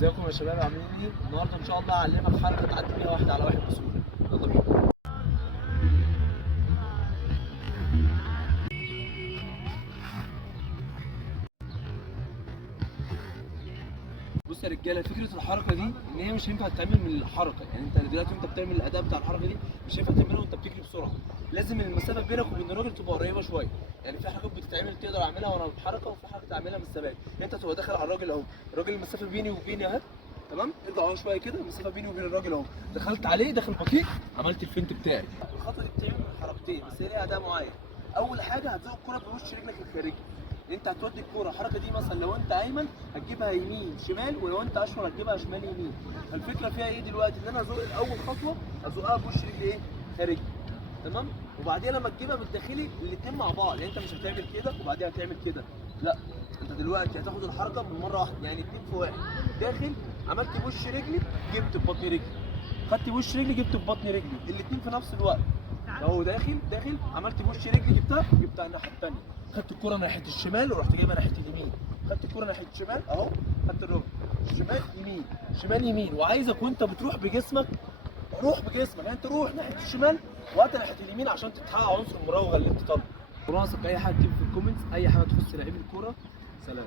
ازيكم يا شباب عاملين ايه؟ النهارده ان شاء الله هعلمك حركه تعدي بيها واحد على واحد بسهوله. يلا بينا. بص يا رجاله، فكره الحركه دي ان هي مش هينفع تتعمل من الحركه، يعني انت دلوقتي وانت بتعمل الاداء بتاع الحركه دي مش هينفع تعملها وانت بتجري بسرعه. لازم المسافه بينك وبين الراجل تبقى قريبه شويه. يعني في حركات بتتعمل تقدر اعملها وانا بتحركه، وفي حركه تعملها من الثبات. انت تبقى داخل على الراجل اهو، الراجل المسافه بيني وبينه اهي، تمام؟ ارجع ورا شويه كده، المسافه بيني وبين الراجل اهو، دخلت عليه داخل بطيء، عملت الفنت بتاعي. الخطوه دي بتعمل من حركتين بس هي ليها اداء معين. اول حاجه هتزق الكره بوش رجلك الخارجي. انت هتودي الكوره الحركه دي مثلا لو انت ايمن هتجيبها يمين شمال، ولو انت اشول هتجيبها شمال يمين. فالفكره فيها ايه دلوقتي؟ ان انا ازق اول خطوه ازقها بوش رجلي ايه؟ خارجي، تمام؟ وبعدين لما تجيبها بالداخلي الاثنين مع بعض، يعني انت مش هتعمل كده وبعدين هتعمل كده، لا، انت دلوقتي هتاخد الحركه من مره واحده، يعني اثنين في واحد. داخل عملت بوش رجلي جبت ببطن رجلي، خدت بوش رجلي جبت ببطن رجلي، الاثنين في نفس الوقت. اهو داخل عملت بوش رجلي جبتها الناحيه الثانيه، خدت الكره ناحيه الشمال ورحت جايبها ناحيه اليمين، خدت الكره ناحيه الشمال اهو، خدت الركن شمال يمين شمال يمين. وعايزك وانت بتروح بجسمك روح بجسمك، يعني انت روح ناحيه الشمال وانت ناحيه اليمين عشان تتحقق عنصر المراوغه اللي انت طالبه. وناقصك اي حاجه تكتب في الكومنتس، اي حاجه تخص لعيب الكوره. سلام.